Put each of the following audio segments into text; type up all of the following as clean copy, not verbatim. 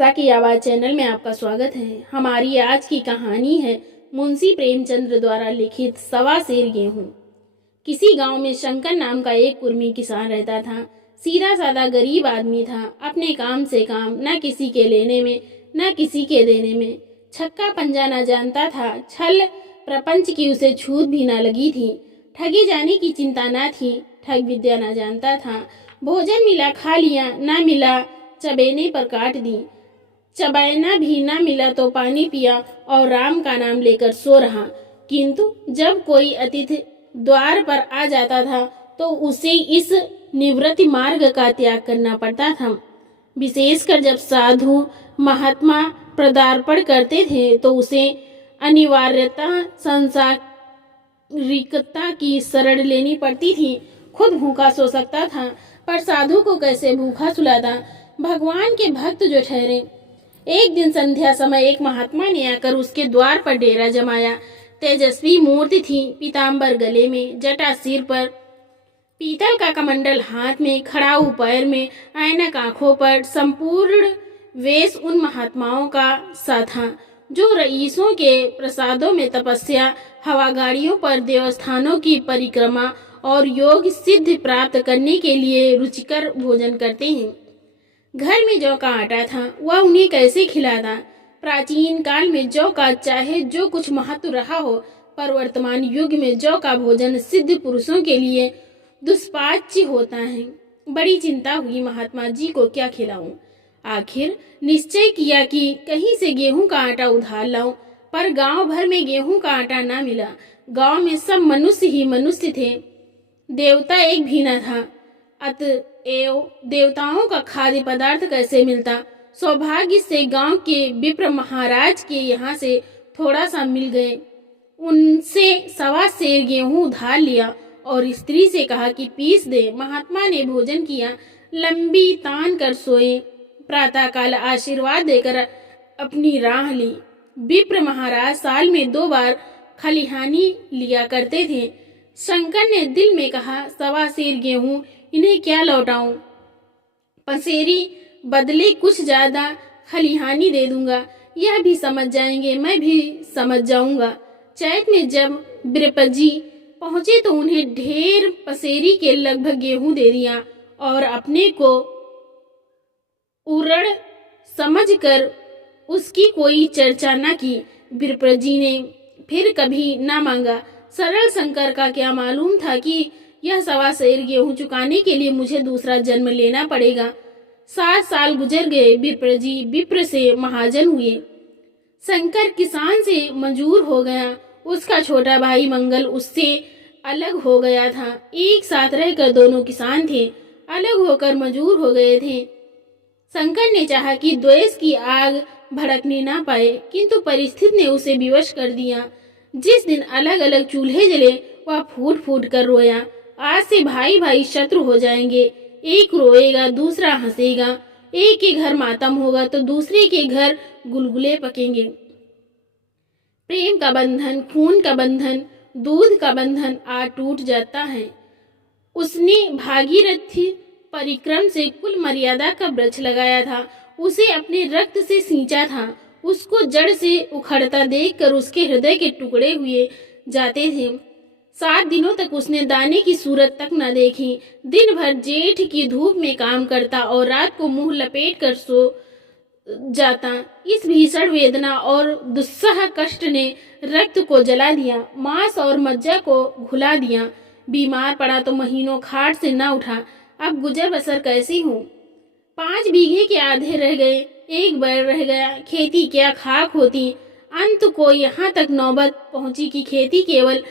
भाषा की आवाज़ चैनल में आपका स्वागत है। हमारी आज की कहानी है मुंशी प्रेमचंद्र द्वारा लिखित सवा सेर गेहूं। किसी गांव में शंकर नाम का एक कुर्मी किसान रहता था। सीधा साधा गरीब आदमी था। अपने काम से काम, न किसी के लेने में न किसी के देने में। छक्का पंजा न जानता था। छल प्रपंच की उसे छूत भी न लगी थी। ठगी जाने की चिंता न थी। ठग विद्या न जानता था। भोजन मिला खा लिया, न मिला चबेने पर काट दी। चबैना भी न मिला तो पानी पिया और राम का नाम लेकर सो रहा। किंतु जब कोई अतिथि द्वार पर आ जाता था तो उसे इस निवृत्ति मार्ग का त्याग करना पड़ता था। विशेषकर जब साधु महात्मा पदार्पण करते थे तो उसे अनिवार्यता सांसारिकता की शरण लेनी पड़ती थी। खुद भूखा सो सकता था, पर साधु को कैसे भूखा सुलाता। भगवान के भक्त जो ठहरे। एक दिन संध्या समय एक महात्मा ने आकर उसके द्वार पर डेरा जमाया। तेजस्वी मूर्ति थी, पीताम्बर गले में, जटा सिर पर, पीतल का कमंडल हाथ में, खड़ाऊ पैर में, ऐनक आंखों पर। संपूर्ण वेश उन महात्माओं का सा था जो रईसों के प्रसादों में तपस्या, हवा गाड़ियों पर देवस्थानों की परिक्रमा और योग सिद्धि प्राप्त करने के लिए रुचिकर भोजन करते हैं। घर में जौ का आटा था, वह उन्हें कैसे खिलाता। प्राचीन काल में जौ का चाहे जो कुछ महत्व रहा हो, पर वर्तमान युग में जौ का भोजन सिद्ध पुरुषों के लिए दुष्पाच्य होता है। बड़ी चिंता हुई, महात्मा जी को क्या खिलाऊं। आखिर निश्चय किया कि कहीं से गेहूं का आटा उधार लाऊं, पर गांव भर में गेहूं का आटा ना मिला। गांव में सब मनुष्य ही मनुष्य थे, देवता एक भी न था। अतएव देवताओं का खाद्य पदार्थ कैसे मिलता। सौभाग्य से गांव के विप्र महाराज के यहाँ से थोड़ा सा मिल गए। उनसे सवा सेर गेहूं उधार लिया और स्त्री से कहा कि पीस दे। महात्मा ने भोजन किया, लंबी तान कर सोए। प्रातःकाल आशीर्वाद देकर अपनी राह ली। विप्र महाराज साल में 2 बार खलिहानी लिया करते थे। शंकर ने दिल में कहा, सवा सेर गेहूं, इन्हें क्या लौटाऊं। पसेरी बदले कुछ ज्यादा खलिहानी दे दूंगा, यह भी समझ जाएंगे, मैं भी समझ जाऊंगा। चैत में जब बिरपजी पहुंचे तो उन्हें ढेर पसेरी के लगभग गेहूं दे दिया और अपने को उड़ड़ समझकर उसकी कोई चर्चा न की। बिरपजी ने फिर कभी न मांगा। सरल शंकर का क्या मालूम था कि यह सवा सेर गेहूं चुकाने के लिए मुझे दूसरा जन्म लेना पड़ेगा। 7 साल गुजर गए। विप्रजी विप्र से महाजन हुए। शंकर किसान से मजूर हो गया। उसका छोटा भाई मंगल उससे अलग हो गया था। एक साथ रहकर दोनों किसान थे, अलग होकर मजूर हो गए थे। शंकर ने चाहा कि द्वेष की आग भड़कने ना पाए, किंतु परिस्थिति ने उसे विवश कर दिया। जिस दिन अलग अलग चूल्हे जले, वह फूट फूट कर रोया। आज से भाई भाई शत्रु हो जाएंगे। एक रोएगा, दूसरा हंसेगा। एक के घर मातम होगा तो दूसरे के घर गुलगुले पकेंगे। प्रेम का बंधन, खून का बंधन, दूध का बंधन आज टूट जाता है। उसने भागीरथी परिक्रम से कुल मर्यादा का वृक्ष लगाया था। उसे अपने रक्त से सींचा था। उसको जड़ से उखड़ता देखकर उसके हृदय के टुकड़े हुए जाते थे। 7 दिनों तक उसने दाने की सूरत तक न देखी। दिन भर जेठ की धूप में काम करता और रात को मुंह लपेट कर सो जाता। इस भीषण वेदना और दुस्सह कष्ट ने रक्त को जला दिया, मांस और मज्जा को घुला दिया। बीमार पड़ा तो महीनों खाट से न उठा। अब गुजर बसर कैसी हूँ। 5 बीघे के आधे रह गए, 1 बैल रह गया। खेती क्या खाक होती। अंत को यहाँ तक नौबत पहुंची कि खेती केवल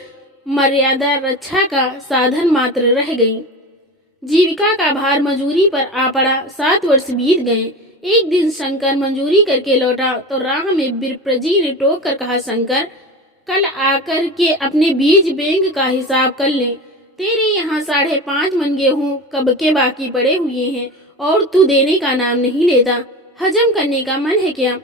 मर्यादा रक्षा का साधन मात्र रह गई। जीविका का भार मजूरी पर आ पड़ा। 7 वर्ष बीत गए। एक दिन शंकर मजूरी करके लौटा तो राह में बिरप्रजी ने टोक कर कहा, शंकर, कल आकर के अपने बीज बैंक का हिसाब कर ले। तेरे यहाँ 5.5 मन गेहूं कब के बाकी पड़े हुए हैं और तू देने का नाम नहीं लेता। हजम करने का मन है क्या।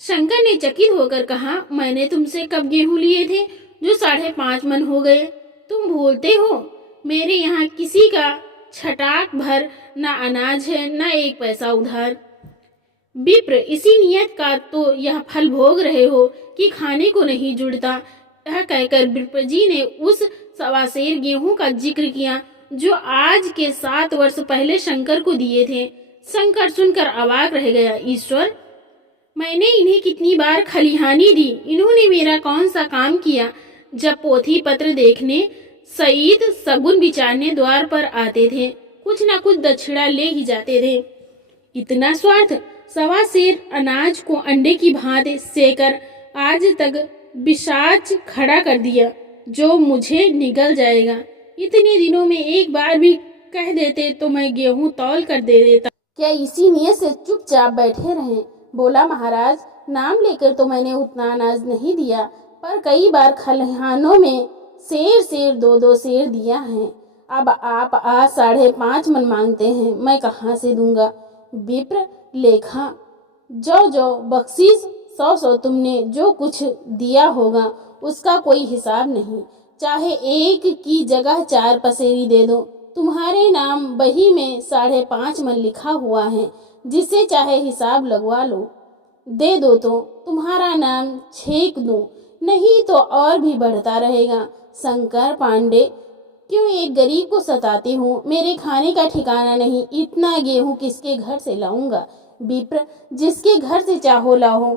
शंकर ने चकित होकर कहा, मैंने तुमसे कब गेहूं लिए थे जो 5.5 मन हो गए। तुम भूलते हो, मेरे यहाँ किसी का छटाक भर न अनाज है, न 1 पैसा उधार। विप्र, इसी नियत का तो यह फल भोग रहे हो कि खाने को नहीं जुड़ता। यह कहकर विप्र जी ने उस 1.25 सेर गेहूं का जिक्र किया जो आज के 7 वर्ष पहले शंकर को दिए थे। शंकर सुनकर अवाक रह गया। ईश्वर, मैंने इन्हें कितनी बार खलिहानी दी, इन्होंने मेरा कौन सा काम किया। जब पोथी पत्र देखने, सईद सगुन विचारने द्वार पर आते थे, कुछ न कुछ दक्षिणा ले ही जाते थे। इतना स्वार्थ! 1.25 सेर अनाज को अंडे की भांति सेकर आज तक बिसाच खड़ा कर दिया जो मुझे निगल जाएगा। इतने दिनों में एक बार भी कह देते तो मैं गेहूं तौल कर दे देता। क्या इसी नियत से चुपचाप बैठे रहे? बोला, महाराज, नाम लेकर तो मैंने उतना अनाज नहीं दिया, पर कई बार खलिहानों में सेर सेर 2-2 सेर दिया है। अब आप आज 5.5 मन मांगते हैं, मैं कहाँ से दूंगा? विप्र, लेखा जो बख्शीश 100 तुमने जो कुछ दिया होगा उसका कोई हिसाब नहीं। चाहे 1 की जगह 4 पसेरी दे दो, तुम्हारे नाम बही में 5.5 मन लिखा हुआ है, जिससे चाहे हिसाब लगवा लो। दे दो तो तुम्हारा नाम छेक दूं, नहीं तो और भी बढ़ता रहेगा। शंकर पांडे, क्यों एक गरीब को सताते हो? मेरे खाने का ठिकाना नहीं, इतना गेहूं किसके घर से लाऊंगा? विप्र, जिसके घर से चाहो लाओ,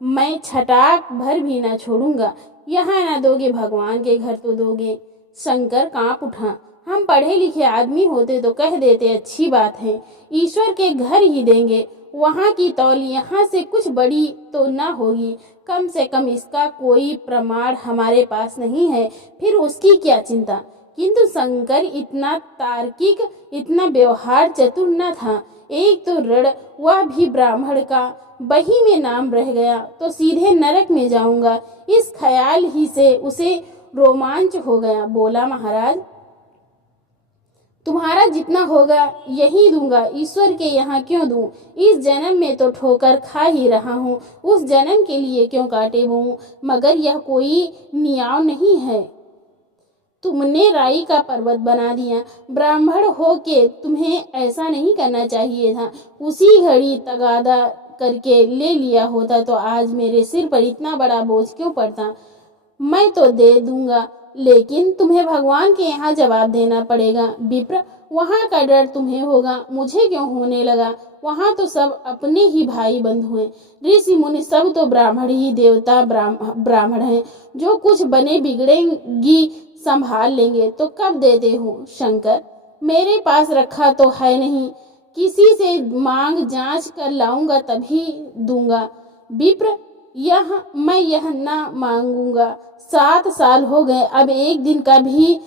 मैं छटाक भर भी ना छोड़ूंगा। यहाँ ना दोगे, भगवान के घर तो दोगे। शंकर कांप उठा। हम पढ़े लिखे आदमी होते तो कह देते अच्छी बात है, ईश्वर के घर ही देंगे। वहाँ की तौल यहाँ से कुछ बड़ी तो ना होगी, कम से कम इसका कोई प्रमाण हमारे पास नहीं है, फिर उसकी क्या चिंता। किंतु शंकर इतना तार्किक, इतना व्यवहार चतुर न था। एक तो ऋण, वह भी ब्राह्मण का, बही में नाम रह गया तो सीधे नरक में जाऊंगा, इस ख्याल ही से उसे रोमांच हो गया। बोला, महाराज, तुम्हारा जितना होगा यही दूंगा, ईश्वर के यहाँ क्यों दूं? इस जन्म में तो ठोकर खा ही रहा हूँ, उस जन्म के लिए क्यों कांटे बोऊं? मगर यह कोई न्याय नहीं है। तुमने राई का पर्वत बना दिया। ब्राह्मण हो के तुम्हें ऐसा नहीं करना चाहिए था। उसी घड़ी तगादा करके ले लिया होता तो आज मेरे सिर पर इतना बड़ा बोझ क्यों पड़ता? मैं तो दे दूंगा, लेकिन तुम्हें भगवान के यहाँ जवाब देना पड़ेगा। विप्र, वहाँ का डर तुम्हें होगा, मुझे क्यों होने लगा? वहाँ तो सब अपने ही भाई बंधु हैं, ऋषि मुनि सब तो ब्राह्मण ही देवता ब्राह्मण हैं। जो कुछ बने बिगड़ेंगी संभाल लेंगे, तो कब देते हो? शंकर, मेरे पास रखा तो है नहीं, किसी से मांग जांच कर लाऊंगा तभी दूंगा। विप्र, मैं यह ना मांगूंगा। 7 साल हो गए, अब एक दिन का भी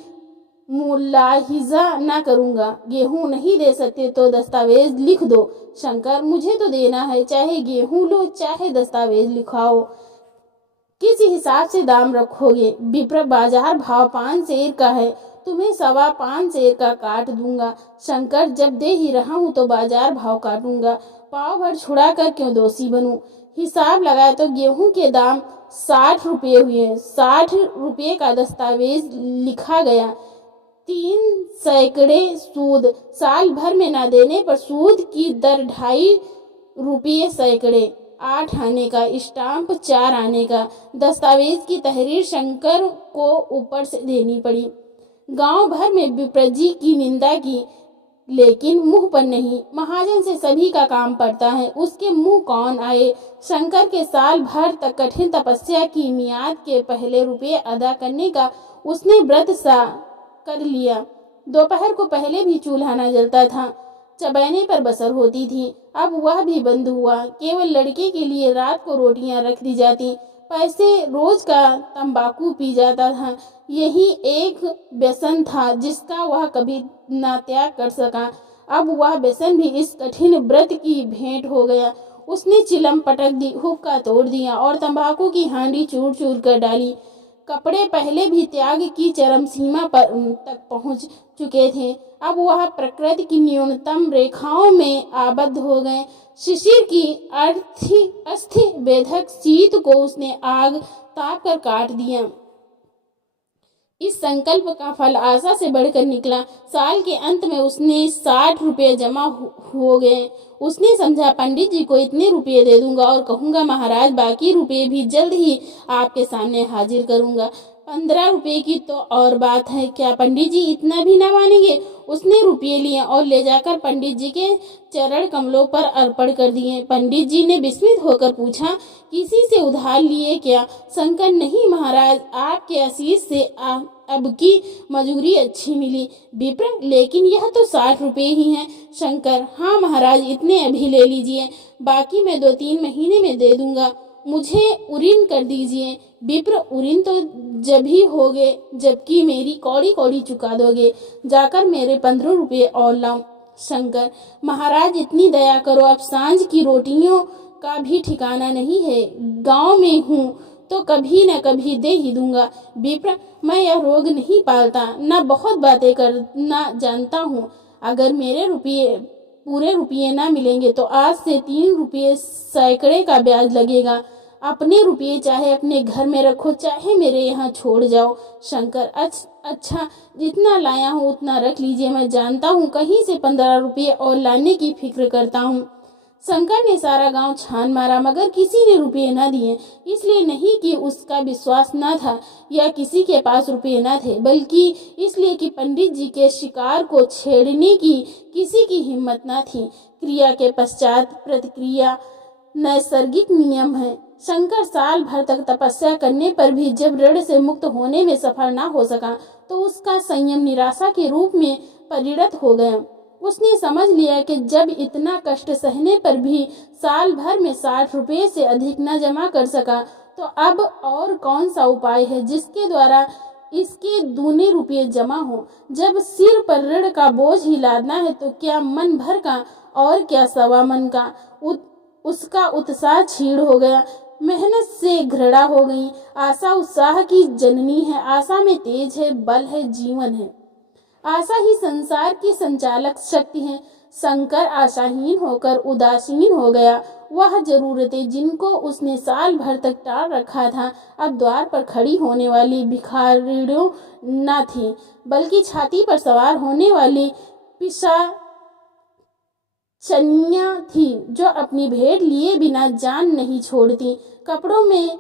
मुलाहिजा ना करूंगा। गेहूं नहीं दे सकते तो दस्तावेज लिख दो। शंकर, मुझे तो देना है, चाहे गेहूं लो चाहे दस्तावेज लिखाओ। किस हिसाब से दाम रखोगे? विप्र, बाजार भाव 5 सेर का है, तुम्हें 5.25 सेर का काट दूंगा। शंकर, जब दे ही रहा हूं तो बाजार भाव काटूंगा, पाव भर छुड़ा कर क्यों दोषी बनूं? हिसाब लगाए तो गेहूं के दाम 60 रुपये हुए। 60 रुपये का दस्तावेज लिखा गया, 3 सैकड़े सूद। साल भर में न देने पर सूद की दर 2.5 रुपये सैकड़े। 8 आने का स्टाम्प, 4 आने का। दस्तावेज की तहरीर शंकर को ऊपर से देनी पड़ी। गांव भर में विप्र जी की निंदा की, लेकिन मुंह पर नहीं। महाजन से सभी का काम पड़ता है, उसके मुंह कौन आए? शंकर के साल भर तक कठिन तपस्या की मियाद के पहले रुपये अदा करने का उसने व्रत सा कर लिया। दोपहर को पहले भी चूल्हा न जलता था, चबैने पर बसर होती थी, अब वह भी बंद हुआ। केवल लड़के के लिए रात को रोटियां रख दी जाती, पैसे रोज का तंबाकू पी जाता था। यही एक व्यसन था जिसका वह कभी ना त्याग कर सका। अब वह व्यसन भी इस कठिन व्रत की भेंट हो गया। उसने चिलम पटक दी, हुक्का तोड़ दिया और तंबाकू की हांडी चूर चूर कर डाली। कपड़े पहले भी त्याग की चरम सीमा पर तक पहुंच चुके थे, अब वह प्रकृति की न्यूनतम रेखाओं में आबद्ध हो गए। शिशिर की अस्थि वेधक शीत को उसने आग ताप कर काट दिया। इस संकल्प का फल आशा से बढ़कर निकला। साल के अंत में उसने 60 रुपये जमा हो गए। उसने समझा, पंडित जी को इतने रुपये दे दूंगा और कहूंगा, महाराज बाकी रुपये भी जल्द ही आपके सामने हाजिर करूंगा। 15 रुपये की तो और बात है, क्या पंडित जी इतना भी ना मानेंगे? उसने रुपये लिए और ले जाकर पंडित जी के चरण कमलों पर अर्पण कर दिए। पंडित जी ने विस्मित होकर पूछा, किसी से उधार लिए क्या? शंकर, नहीं महाराज, आपके आशीष से अब की मजूरी अच्छी मिली। विप्र, लेकिन यह तो 60 रुपये ही हैं। शंकर, हाँ महाराज, इतने अभी ले लीजिए, बाकी मैं 2-3 महीने में दे दूंगा। मुझे उऋण कर दीजिए। विप्र, उऋण तो जब ही होगे जबकि मेरी कौड़ी कौड़ी चुका दोगे। जाकर मेरे 15 रुपये और लाओ। शंकर, महाराज इतनी दया करो, अब सांझ की रोटियों का भी ठिकाना नहीं है। गांव में हूँ तो कभी न कभी दे ही दूंगा। विप्र, मैं यह रोग नहीं पालता, न बहुत बातें करना जानता हूँ। अगर मेरे पूरे रुपये न मिलेंगे तो आज से 3 रुपये सैकड़े का ब्याज लगेगा। अपने रुपये चाहे अपने घर में रखो, चाहे मेरे यहाँ छोड़ जाओ। शंकर, अच्छा, जितना लाया हूँ उतना रख लीजिए। मैं जानता हूँ कहीं से 15 रुपये और लाने की फिक्र करता हूँ। शंकर ने सारा गांव छान मारा मगर किसी ने रुपये न दिए। इसलिए नहीं कि उसका विश्वास न था या किसी के पास रुपये न थे, बल्कि इसलिए कि पंडित जी के शिकार को छेड़ने की किसी की हिम्मत न थी। क्रिया के पश्चात प्रतिक्रिया नैसर्गिक नियम है। शंकर साल भर तक तपस्या करने पर भी जब ऋण से मुक्त होने में सफल न हो सका तो उसका संयम निराशा के रूप में परिणत हो गया। उसने समझ लिया कि जब इतना कष्ट सहने पर भी साल भर में 60 रुपये से अधिक न जमा कर सका तो अब और कौन सा उपाय है जिसके द्वारा इसके दूने रुपये जमा हो। जब सिर पर ऋण का बोझ ही लादना है तो क्या मन भर का और क्या सवा मन का। उसका उत्साह क्षीण हो गया, मेहनत से घृणा हो गई। आशा उत्साह की जननी है, आशा में तेज है, बल है, जीवन है। आशा ही संसार की संचालक शक्ति है। शंकर आशाहीन होकर उदासीन हो गया। वह जरूरतें जिनको उसने साल भर तक टाल रखा था अब द्वार पर खड़ी होने वाली भिखारियों न थी, बल्कि छाती पर सवार होने वाली पिशाचनियां थी जो अपनी भेंट लिए बिना जान नहीं छोड़ती। कपड़ों में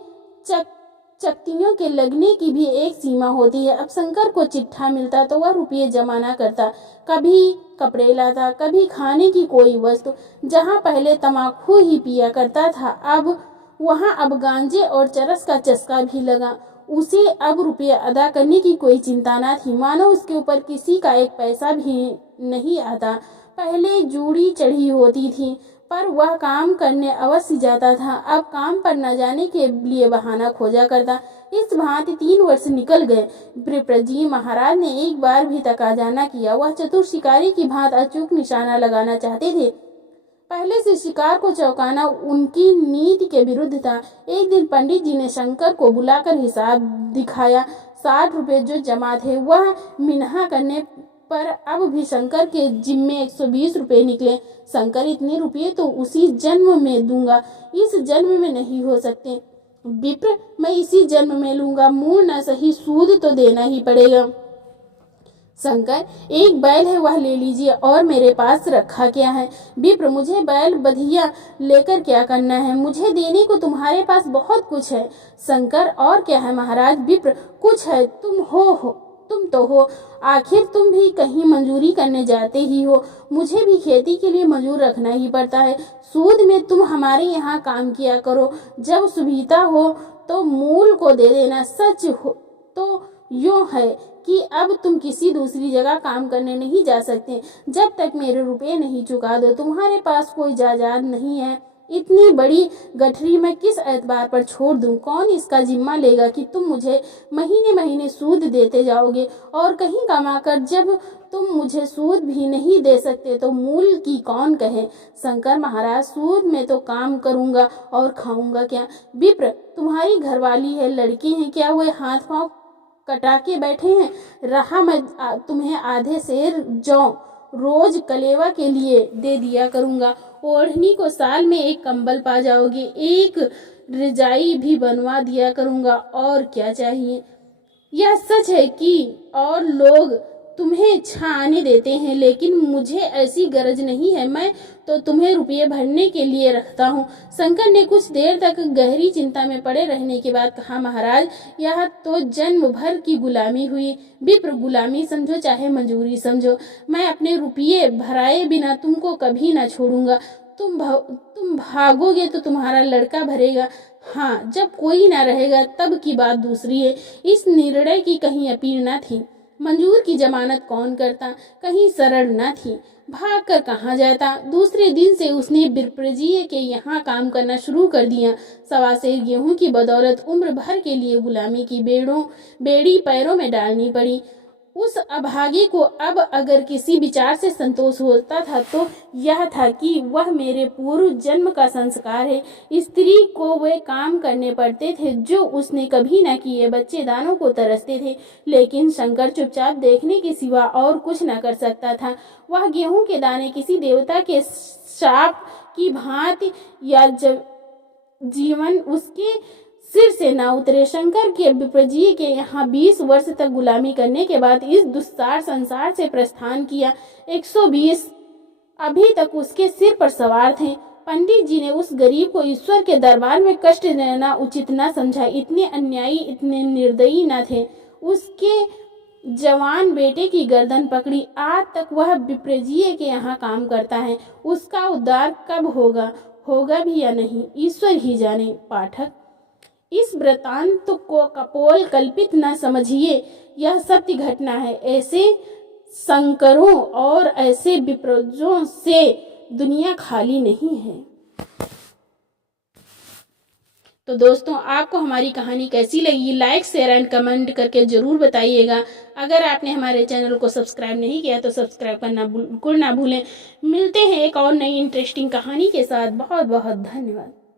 चकतियों के लगने की भी एक सीमा होती है। अब शंकर को चिट्ठा मिलता तो वह रुपये जमा ना करता, कभी कपड़े लाता, कभी खाने की कोई वस्तु। जहाँ पहले तमाकू ही पिया करता था वहाँ अब गांजे और चरस का चस्का भी लगा। उसे अब रुपये अदा करने की कोई चिंता न थी, मानो उसके ऊपर किसी का एक पैसा भी नहीं आता। पहले जूड़ी चढ़ी होती थी पर वह काम करने अवश्य जाता था, अब काम पर न जाने के लिए बहाना खोजा करता। इस भांति 3 वर्ष निकल गए। विप्रजी महाराज ने एक बार भी तकाजा न किया। वह चतुर शिकारी की भांति अचूक निशाना लगाना चाहते थे। पहले से शिकार को चौंकाना उनकी नीति के विरुद्ध था। एक दिन पंडित जी ने शंकर को बुलाकर हिसाब दिखाया। 60 रुपये जो जमा थे वह मिन्हा करने पर अब भी शंकर के जिम्मे 120 रुपये निकले। शंकर, इतने रुपये तो उसी जन्म में दूंगा, इस जन्म में नहीं हो सकते। विप्र, मैं इसी जन्म में लूंगा, मूल न सही सूद तो देना ही पड़ेगा। शंकर, एक बैल है वह ले लीजिए और मेरे पास रखा क्या है। विप्र, मुझे बैल बधिया लेकर क्या करना है, मुझे देने को तुम्हारे पास बहुत कुछ है। शंकर, और क्या है महाराज। विप्र, कुछ है, तुम तो हो, आखिर तुम भी कहीं मजदूरी करने जाते ही हो, मुझे भी खेती के लिए मजदूर रखना ही पड़ता है। सूद में तुम हमारे यहाँ काम किया करो, जब सुविधा हो तो मूल को दे देना। सच हो तो यूँ है कि अब तुम किसी दूसरी जगह काम करने नहीं जा सकते जब तक मेरे रुपये नहीं चुका दो। तुम्हारे पास कोई जायदाद नहीं है, इतनी बड़ी गठरी मैं किस एतबार पर छोड़ दूं। कौन इसका जिम्मा लेगा कि तुम मुझे महीने महीने सूद देते जाओगे और कहीं कमाकर जब तुम मुझे सूद भी नहीं दे सकते तो मूल की कौन कहे। शंकर, महाराज, सूद में तो काम करूंगा और खाऊंगा क्या। विप्र, तुम्हारी घरवाली है, लड़के हैं, क्या वे हाथ पांव कटा के बैठे हैं। रहा मैं तुम्हें आधे सेर जौ रोज कलेवा के लिए दे दिया करूंगा। ओढ़नी को साल में 1 कंबल पा जाओगे, 1 रजाई भी बनवा दिया करूंगा, और क्या चाहिए। यह सच है कि और लोग तुम्हें छाने देते हैं, लेकिन मुझे ऐसी गरज नहीं है। मैं तो तुम्हें रुपये भरने के लिए रखता हूँ। शंकर ने कुछ देर तक गहरी चिंता में पड़े रहने के बाद कहा, महाराज, यह तो जन्म भर की गुलामी हुई। विप्र, गुलामी समझो चाहे मंजूरी समझो, मैं अपने रुपये भराए बिना तुमको कभी ना छोड़ूंगा। तुम भागोगे तो तुम्हारा लड़का भरेगा। हाँ, जब कोई ना रहेगा तब की बात दूसरी है। इस निर्णय की कहीं अपील न थी। मंजूर की जमानत कौन करता, कहीं सरल न थी। भाग कर कहाँ जाता। दूसरे दिन से उसने विप्रजीय के यहाँ काम करना शुरू कर दिया। 1.25 सेर गेहूं की बदौलत उम्र भर के लिए गुलामी की बेड़ी पैरों में डालनी पड़ी। उस अभागे को अब अगर किसी विचार से संतोष होता था तो यह था कि वह मेरे पूर्व जन्म का संस्कार है। स्त्री को वे काम करने पड़ते थे जो उसने कभी न किए। बच्चे दानों को तरसते थे, लेकिन शंकर चुपचाप देखने के सिवा और कुछ न कर सकता था। वह गेहूं के दाने किसी देवता के शाप की भांति या जीवन उसके सिर से ना उतरे। शंकर के विप्रजी के यहाँ 20 वर्ष तक गुलामी करने के बाद इस दुस्सार संसार से प्रस्थान किया। 120 अभी तक उसके सिर पर सवार थे। पंडित जी ने उस गरीब को ईश्वर के दरबार में कष्ट देना उचित न समझा। इतने अन्यायी, इतने निर्दयी न थे। उसके जवान बेटे की गर्दन पकड़ी। आज तक वह विप्रजी के यहाँ काम करता है। उसका उद्धार कब होगा भी या नहीं, ईश्वर ही जाने। पाठक, इस वृत्तांत को कपोल कल्पित न समझिए, यह सत्य घटना है। ऐसे शंकरों और ऐसे विप्रजों से दुनिया खाली नहीं है। तो दोस्तों, आपको हमारी कहानी कैसी लगी, लाइक, शेयर एंड कमेंट करके जरूर बताइएगा। अगर आपने हमारे चैनल को सब्सक्राइब नहीं किया तो सब्सक्राइब करना बिल्कुल ना भूलें। मिलते हैं एक और नई इंटरेस्टिंग कहानी के साथ। बहुत बहुत धन्यवाद।